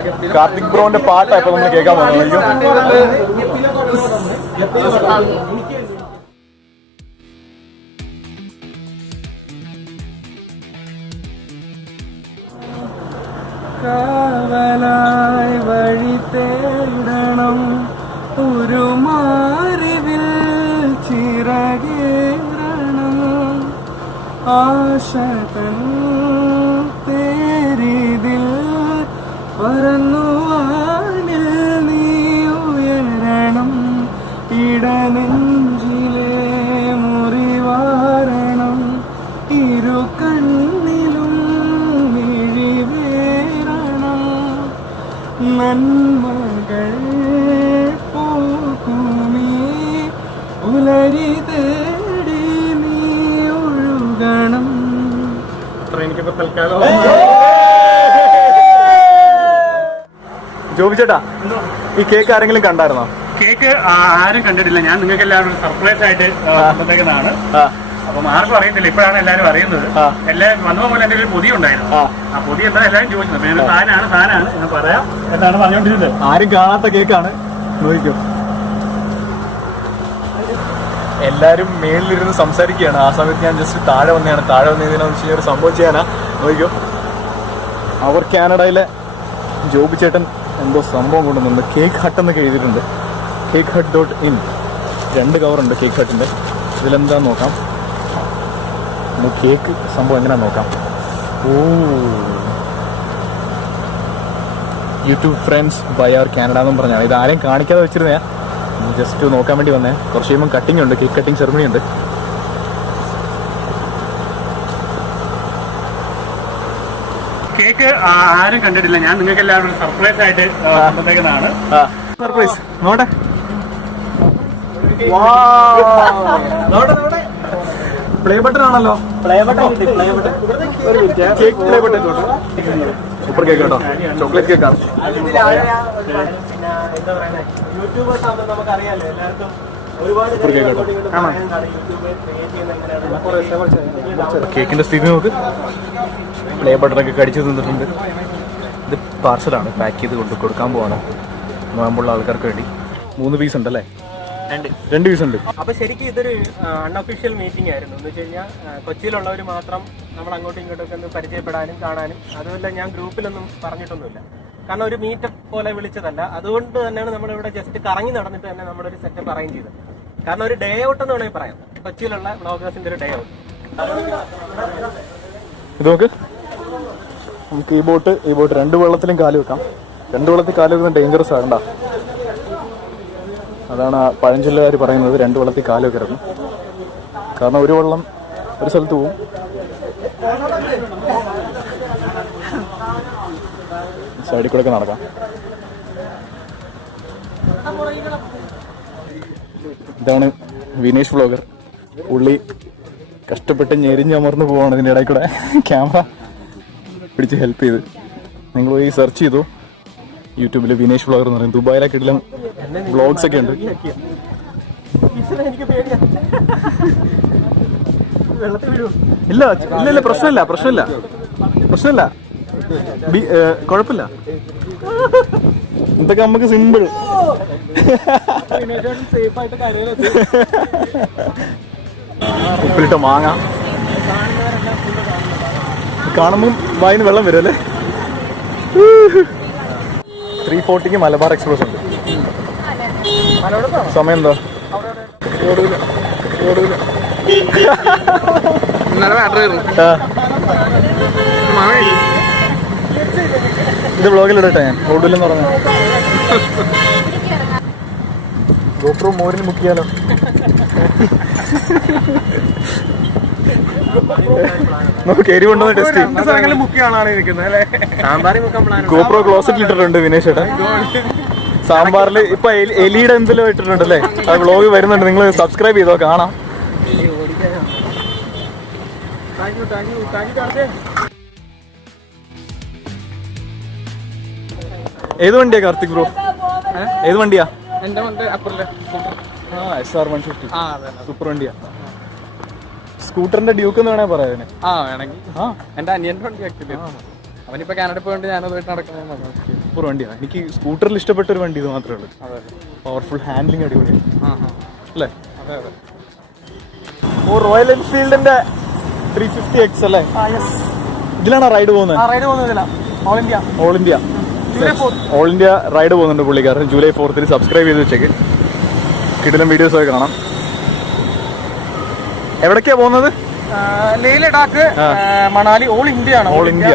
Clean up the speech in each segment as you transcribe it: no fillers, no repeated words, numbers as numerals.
കാർത്തിക് ബ്രോന്റെ പാട്ടാ ഇപ്പൊ നമ്മൾ കേൾക്കാൻ പോകുന്നത്. കാവലായി വഴി തേടണം ഒരു മാറിവിൽ ചിറകേറണം ആശതൻ തേരിതിൽ പറന്നു വാനിൽ നീ ഉയരണം ഇടനെഞ്ചിലെ മുറിവാരണം ഇരു കണ്ണിലും മിഴിവേറണം നന്മകൾ പൂക്കുമീ ഉലരി തേടി നീ ഒഴുകണം. എനിക്കിപ്പോ തൽക്കാലം ജോബി ചേട്ടാ, ഈ കേക്ക് ആരെങ്കിലും കണ്ടായിരുന്നോ? കേക്ക് ആരും കണ്ടിട്ടില്ല. ഞാൻ നിങ്ങൾക്ക് എല്ലാവരും സർപ്രൈസ് ആയിട്ട് കൊണ്ടുവന്നേക്കുന്നതാണ്. അപ്പം ആർക്കും അറിയത്തില്ല, ഇപ്പോഴാണ് എല്ലാവരും അറിയുന്നത്. എല്ലാവരും വന്നപ്പോൾ പോലെ എൻ്റെ ഒരു പൊതി ഉണ്ടായിരുന്നു. ആ പൊതി എന്താ എല്ലാവരും ചോദിച്ചത്. പിന്നെ ഒരു സാധനമാണ് ഞാൻ പറയാം എന്താണ് പറഞ്ഞുകൊണ്ടിരുന്നത്. ആരും കാണാത്ത കേക്കാണ്, നോക്കിക്കോ. എല്ലാരും മേളിലിരുന്ന് സംസാരിക്കുകയാണ്. ആ സമയത്ത് ഞാൻ ജസ്റ്റ് താഴെ വന്നതിനെ ഒരു സംഭവം ചെയ്യാനാ. നോക്കിക്കോ, അവർ കാനഡയിലെ ജോബി ചേട്ടൻ എന്തോ സംഭവം കൊണ്ടുവന്നുണ്ട്. കേക്ക് ഹട്ട് എന്നൊക്കെ എഴുതിയിട്ടുണ്ട്. KakeHut.in 2 കവറുണ്ട് cake ഹട്ടിൻ്റെ. ഇതിലെന്താന്ന് നോക്കാം. കേക്ക് സംഭവം എങ്ങനെയാന്ന് നോക്കാം. യൂട്യൂബ് ഫ്രണ്ട്സ് ബൈ അവർ കാനഡ എന്നും പറഞ്ഞാണ്. ഇത് ആരെയും കാണിക്കാതെ വെച്ചിരുന്നേ, ജസ്റ്റ് നോക്കാൻ വേണ്ടി വന്നേ. കുറച്ച് കഴിയുമ്പോൾ കട്ടിങ് ഉണ്ട്, കേക്ക് കട്ടിങ് സെറമണി ഉണ്ട്. കേക്ക് ആരും കണ്ടിട്ടില്ല. ഞാൻ നിങ്ങൾക്ക് എല്ലാവരും സർപ്രൈസ് ആയിട്ട് കൊണ്ടുവന്നേക്കുന്നതാണ്. സർപ്രൈസ് നോട്ടെ. പ്ലേ ബട്ടൺ ആണല്ലോ. Cake play button. Super cake കേട്ടോ, ചോക്ലേറ്റ് കേക്കാണ്. സൂപ്പർ കേക്ക് കേട്ടോ. കേക്കിന്റെ സ്ഥിതി നോക്ക്. പ്ലേ ബട്ടണൊക്കെ കടിച്ചു തിന്നിട്ടുണ്ട്. ഇത് പാർസലാണ്, പാക്ക് ചെയ്ത് കൊടുക്കാൻ പോവാണ് നോമ്പുള്ള ആൾക്കാർക്ക് വേണ്ടി. 3 പീസ് ഉണ്ടല്ലേ? 2 പീസ് ഉണ്ട്. അപ്പൊ ശരിക്കും ഇതൊരു അൺഒഫീഷ്യൽ മീറ്റിംഗ് ആയിരുന്നു. എന്ന് വെച്ച് കഴിഞ്ഞാൽ കൊച്ചിയിലുള്ളവർ മാത്രം നമ്മൾ അങ്ങോട്ടും ഇങ്ങോട്ടൊക്കെ ഒന്ന് പരിചയപ്പെടാനും കാണാനും. അതുമല്ല, ഞാൻ ഗ്രൂപ്പിലൊന്നും പറഞ്ഞിട്ടൊന്നുമില്ല. കാരണം ഒരു മീറ്റപ്പ് പോലെ വിളിച്ചതല്ല. അതുകൊണ്ട് തന്നെയാണ് നമ്മളിവിടെ ജസ്റ്റ് കറങ്ങി നടന്നിട്ട് തന്നെ നമ്മളൊരു സെറ്റപ്പ് അറേഞ്ച് ചെയ്തത്. കാരണം ഒരു ഡേ ഔട്ട് എന്ന് വേണമെങ്കിൽ പറയാം, കൊച്ചിയിലുള്ള വ്ളോഗേഴ്സിന്റെ ഒരു ഡേ ഔട്ട്. ഇത് നോക്ക്, നമുക്ക് ഈ ബോട്ട് 2 വെള്ളത്തിലും കാല് വെക്കാം. 2 വെള്ളത്തിൽ കാല് വെക്കുന്നത് ഡേഞ്ചറസ് ആകണ്ട. അതാണ് പഴഞ്ചൊല്ലുകാർ പറയുന്നത്, 2 വെള്ളത്തിൽ കാല് വെക്കരുത്. കാരണം ഒരു വെള്ളം ഒരു സ്ഥലത്ത് പോവും. സൈഡിൽ കൂടെ ഒക്കെ നടക്കാം. ഇതാണ് വിനേഷ് വ്ളോഗർ. പുള്ളി കഷ്ടപ്പെട്ട് ഞെരിഞ്ഞമർന്നു പോവാണ് ഇതിൻ്റെ ഇടയിൽ കൂടെ. ക്യാമറ പിടിച്ച് ഹെൽപ്പ് ചെയ്ത്. നിങ്ങൾ പോയി സെർച്ച് ചെയ്തു യൂട്യൂബിൽ വിനേഷ് വ്ളോഗർ എന്ന് പറയും. ദുബായിലൊക്കെ ഇടലും വ്ളോഗ്സ് ഒക്കെ ഉണ്ട്. ഇല്ല പ്രശ്നമില്ല കുഴപ്പമില്ല. ഇതൊക്കെ നമുക്ക് സിമ്പിൾ. ഉപ്പിലിട്ട മാങ്ങ കാണുമ്പം വായിന് വെള്ളം വരും അല്ലേ. 3:40 മലബാർ എക്സ്പ്രസ് ഉണ്ട്. സമയം എന്താ? ഇത് വ്ളോഗിലിടട്ടെ ഞാൻ. ഓടൂലെന്ന് പറഞ്ഞു. ഗോപ്രോ മോരിന് ബുക്ക് ചെയ്യാലോ. നമുക്ക് എരിവുണ്ടോ ടെസ്റ്റ് ഗോപ്രോ ക്ലോസറ്റിൽ ഇട്ടിട്ടുണ്ട് വിനേഷ് ചേട്ടാ. സാമ്പാറിൽ ഇപ്പൊ എലിയുടെ എന്തെങ്കിലും ഇട്ടിട്ടുണ്ടല്ലേ. അത് വ്ളോഗ് വരുന്നുണ്ട്, നിങ്ങൾ സബ്സ്ക്രൈബ് ചെയ്തോ, കാണാം. ഏത് വണ്ടിയാ കാർത്തിക് ബ്രോ? ഏത് വണ്ടിയാ? SR150 സൂപ്പർ വണ്ടിയാ. സ്കൂട്ടറിന്റെ ഡ്യൂക്ക് എന്ന് വേണേ പറയാ. വേണമെങ്കിൽ എന്റെ അനിയന്റെ വണ്ടി ആക്ച്വലി. അവനിപ്പോ കാനഡ പോയിട്ട് ഞാനത് നടക്കുന്നത്. സൂപ്പർ വണ്ടിയാണ്. എനിക്ക് സ്കൂട്ടറിൽ ഇഷ്ടപ്പെട്ട ഒരു വണ്ടി ഇത് മാത്രമേ ഉള്ളൂ. പവർഫുൾ ഹാൻഡ്ലിങ് അടിപൊളിയാണ് അല്ലേ? ഓ റോയൽ എൻഫീൽഡിന്റെ 350X അല്ലേ? ഇതിലാണോ റൈഡ് പോകുന്നത്? ഓൾ ഇന്ത്യ റൈഡ് പോകുന്നുണ്ട് പുള്ളിക്കാരൻ. ജൂലൈ 4 സബ്സ്ക്രൈബ് ചെയ്ത് വെച്ചേക്ക്. കിടിലം വീഡിയോസ് ഒക്കെ കാണാം. എവിടേക്കാ പോകുന്നത്? ലേ ലഡാക്ക്, മണാലി, ഓൾ ഇന്ത്യ ആണ്. ഓൾ ഇന്ത്യ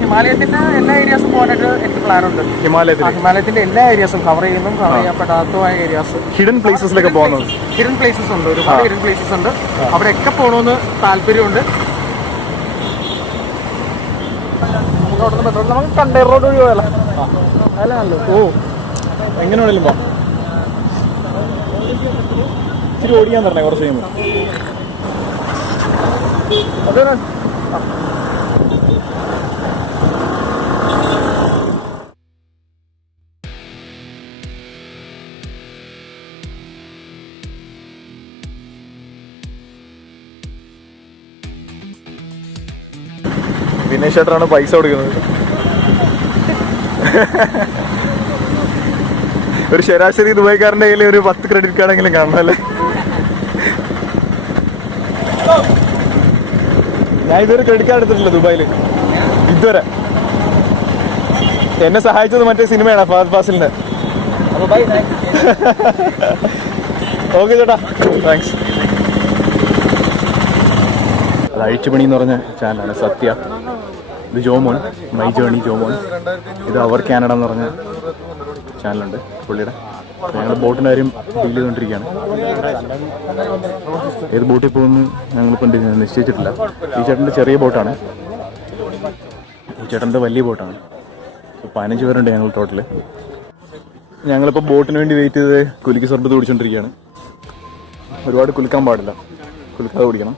ഹിമാലയത്തിന്റെ എല്ലാ ഏരിയാസും പോകാനായിട്ട് എനിക്ക് പ്ലാൻ ഉണ്ട്. ഹിമാലയത്തിന്റെ എല്ലാ ഏരിയാസും കവർ ചെയ്യുന്നതും കവർ ചെയ്യപ്പെടാത്തതുമായ ഏരിയാസ്, ഹിഡൻ പ്ലേസസിലൊക്കെ പോകുന്നത്. ഹിഡൻ പ്ലേസസ് ഉണ്ട്, ഒരുപാട് ഹിഡൻ പ്ലേസസ് ഉണ്ട്. അവിടെയൊക്കെ പോകണമെന്ന് താല്പര്യമുണ്ട്. നമുക്ക് കണ്ടെയ്നർ റോഡ് വഴി പോയാലോ? അല്ലല്ലോ. ഓ എങ്ങനെ വേണേലും പോവാം. ഇച്ചിരി ഓടിക്കാൻ തരണേ കുറച്ച് കഴിയുമ്പോൾ. വിനേഷ് ചേട്ടനാണ് പൈസ കൊടുക്കുന്നത്. ഒരു ശരാശരി ദുബായ്ക്കാരൻ്റെ കയ്യിൽ ഒരു 10 ക്രെഡിറ്റ് കാർഡെങ്കിലും കാണണം അല്ലേ? ഞാൻ ഇതുവരെ ക്രെഡിറ്റ് കാർഡ് എടുത്തിട്ടില്ല ദുബായിൽ ഇതുവരെ. എന്നെ സഹായിച്ചത് മറ്റേ സിനിമയാണ് ഫഹദ് ഫാസിലിന്റെ. ഓക്കെ ചേട്ടാ, താങ്ക്സ്. അത് അഴിച്ചുപണി എന്ന് പറഞ്ഞ ചാനലാണ് സത്യ. ഇത് ജോമോൻ, മൈ ജേണി ജോമോൻ. ഇത് അവർ കാനഡ എന്ന് പറഞ്ഞ ചാനലുണ്ട് പുള്ളിയുടെ. ഞങ്ങൾ ബോട്ടിൻ്റെ കാര്യം ഡീൽ ചെയ്തുകൊണ്ടിരിക്കുകയാണ്. ഏത് ബോട്ടിൽ പോകുന്നു ഞങ്ങളിപ്പോൾ നിശ്ചയിച്ചിട്ടില്ല. ഈ ചേട്ടൻ്റെ ചെറിയ ബോട്ടാണ്, ഈ ചേട്ടൻ്റെ വലിയ ബോട്ടാണ്. 15 പേരുണ്ട് ഞങ്ങൾ ടോട്ടൽ. ഞങ്ങളിപ്പോൾ ബോട്ടിന് വേണ്ടി വെയിറ്റ് ചെയ്ത് കുലുക്കി സർബത്ത് കുടിച്ചുകൊണ്ടിരിക്കുകയാണ്. ഒരുപാട് കുലുക്കാൻ പാടില്ല, കുലുക്കാതെ കുടിക്കണം.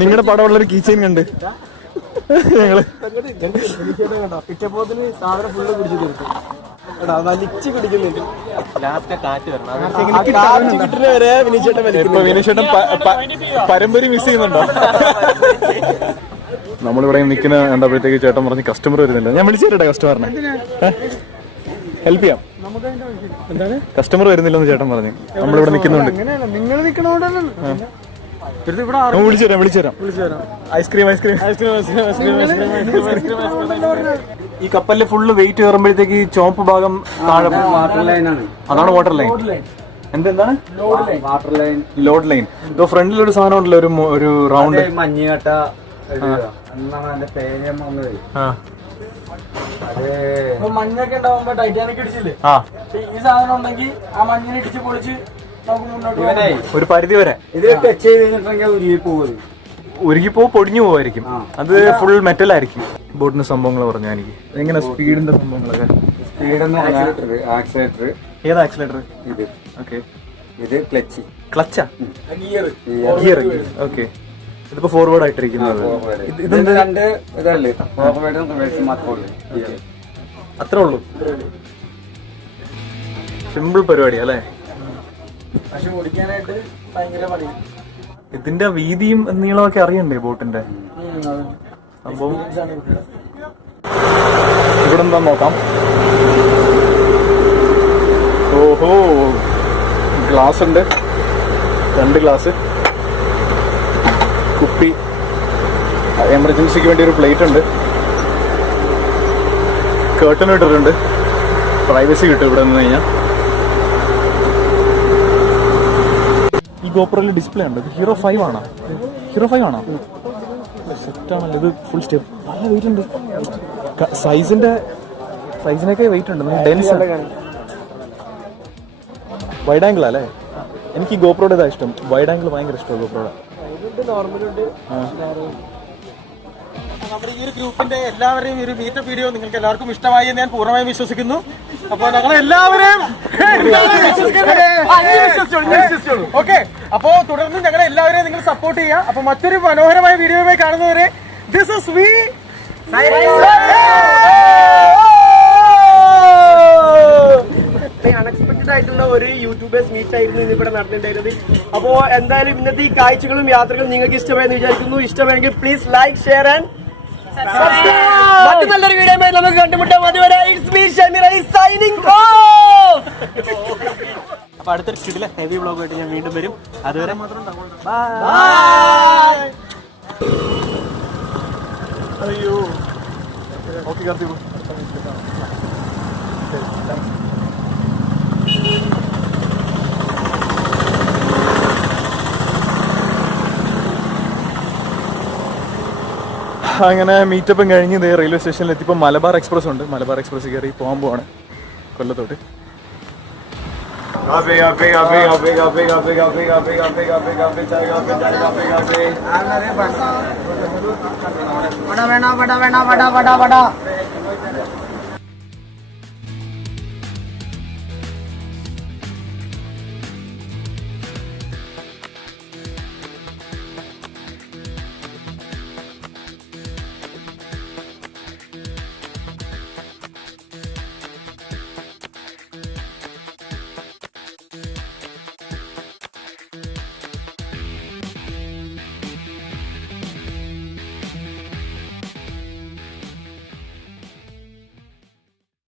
നിങ്ങളുടെ പടമുള്ളൊരു കീ ചെയിൻ കണ്ട് ഞങ്ങള് ഇപ്പൊ വിനീഷേട്ടൻ പരമ്പര മിസ് ചെയ്യുന്നുണ്ടോ? നമ്മളിവിടെ നിൽക്കുന്ന കണ്ടപ്പോഴത്തേക്ക് ചേട്ടൻ പറഞ്ഞ് കസ്റ്റമർ വരുന്നില്ല. ഞാൻ വിളിച്ചു തരട്ടെ കസ്റ്റമറിനെ, ഹെൽപ്പ് ചെയ്യാം. കസ്റ്റമർ വരുന്നില്ലെന്ന് ചേട്ടൻ പറഞ്ഞു. നമ്മളിവിടെ നിൽക്കുന്നുണ്ട്. വിളിച്ചു തരാം. ഐസ്ക്രീം. ഈ കപ്പലിൽ ഫുള്ള് വെയിറ്റ് കയറുമ്പോഴത്തേക്ക് ഈ ചോപ്പ് ഭാഗം താഴെ അതാണ് വാട്ടർ ലൈൻ. എന്താണ് ലോഡ് ലൈൻ? ഇപ്പൊ ഫ്രണ്ടിൽ ഒരു സാധനം ഉണ്ടല്ലോ, ഒരു റൗണ്ട് മഞ്ഞുകട്ട. മഞ്ഞൊക്കെ ഉണ്ടാവുമ്പോ ടൈറ്റാനിക് ഇടിച്ചില്ലേ, ഈ സാധനം ഉണ്ടെങ്കിൽ ആ മഞ്ഞിനെ ഇടിച്ച് പൊളിച്ച് നമുക്ക് മുന്നോട്ട് ഒരു പരിധി വരെ. ഇത് ടച്ച് ചെയ്ത് കഴിഞ്ഞിട്ടുണ്ടെങ്കിൽ ഉരുകിപ്പോ പൊടിഞ്ഞു പോവായിരിക്കും. അത് ഫുൾ മെറ്റൽ ആയിരിക്കും. ബോട്ടിന്റെ സംഭവങ്ങൾ പറഞ്ഞാൽ എനിക്ക് എങ്ങനെ സ്പീഡിന്റെ സംഭവങ്ങളൊക്കെ. ആക്സിലേറ്റർ. ഏത് ആക്സിലേറ്റർ? ഇത്. ഓക്കെ. ഇത് ക്ലച്ച്. ക്ലച്ചാ? ഗിയർ. ഓക്കെ. ഇതിപ്പോ ഫോർവേഡ് ആയിട്ടിരിക്കുന്നത്. അത്രേ ഉള്ളൂ. സിമ്പിൾ പരിപാടി അല്ലേ? പക്ഷെ ഓടിക്കാനായിട്ട് ഭയങ്കര പണി. ഇതിന്റെ വീതിയും നീളമൊക്കെ അറിയണ്ടേ ബോട്ടിന്റെ സംഭവം? ഇവിടെ എന്താ നോക്കാം. ഓഹോ, ഗ്ലാസ് ഉണ്ട്, 2 ഗ്ലാസ്, കുപ്പി, എമർജൻസിക്ക് വേണ്ടി ഒരു പ്ലേറ്റ് ഉണ്ട്, കേർട്ടൻ ഇട്ടിട്ടുണ്ട്. പ്രൈവസി കിട്ടും ഇവിടെ നിന്ന് കഴിഞ്ഞാൽ. ഈ ഗോപ്രോയിൽ ഡിസ്പ്ലേ ഉണ്ട്. ഹീറോ 5 ആണോ? സെറ്റാണല്ലോ ഇത്. Full step. നല്ല വെയിറ്റ് ഉണ്ട്. സൈസിനൊക്കെ വെയിറ്റ് ഉണ്ട്. ഡെൻസ്. വൈഡ് ആംഗിൾ അല്ലേ? എനിക്ക് ഈ ഗോപ്രോയുടെ ഇതാ ഇഷ്ടം. വൈഡ് ആംഗിൾ ഭയങ്കര ഇഷ്ടമാണ് ഗോപ്രോയുടെ. നമ്മുടെ ഈ ഒരു ഗ്രൂപ്പിന്റെ എല്ലാവരെയും ഒരു മീറ്റപ്പ് വീഡിയോ നിങ്ങൾക്ക് എല്ലാവർക്കും ഇഷ്ടമായി എന്ന് ഞാൻ പൂർണ്ണമായും വിശ്വസിക്കുന്നു. അപ്പോൾ ഞങ്ങൾ എല്ലാവരെയും ഓക്കെ. അപ്പോ തുടർന്ന് ഞങ്ങളെ എല്ലാവരെയും നിങ്ങൾ സപ്പോർട്ട് ചെയ്യുക. അപ്പൊ മറ്റൊരു മനോഹരമായ വീഡിയോയുമായി കാണുന്നവരെ ദിസ് ഇസ് വി അൺഎക്സ്പെക്ടഡ് ആയിട്ടുള്ള ഒരു യൂട്യൂബേഴ്സ് മീറ്റ് മീറ്റ് ആയിരുന്നു ഇന്നിവിടെ നടന്നിട്ടുണ്ടായിരുന്നത്. അപ്പോ എന്തായാലും ഇന്നത്തെ ഈ കാഴ്ചകളും യാത്രകളും നിങ്ങൾക്ക് ഇഷ്ടമായെന്ന് വിചാരിക്കുന്നു. ഇഷ്ടമായെങ്കിൽ പ്ലീസ് ലൈക്ക്, ഷെയർ ആൻഡ് മറ്റു നല്ലൊരു വീഡിയോ നമുക്ക് കണ്ടുമുട്ടാം. അതുവരെ it's me Shameer Ali signing off. അപ്പൊ അടുത്തൊരു സ്റ്റുഡിയോയിലെ ഹെവി വ്ളോഗായിട്ട് ഞാൻ വീണ്ടും വരും. അതുവരെ അയ്യോ ഓക്കെ കാർത്തിക്. അങ്ങനെ മീറ്റപ്പും കഴിഞ്ഞ് റെയിൽവേ സ്റ്റേഷനിൽ എത്തിയപ്പോൾ മലബാർ എക്സ്പ്രസ് ഉണ്ട്. മലബാർ എക്സ്പ്രസ് കയറി പോകാൻ പോവാണ് കൊല്ലത്തോട്ട്. വട വേണ വട വേണ വട വട വട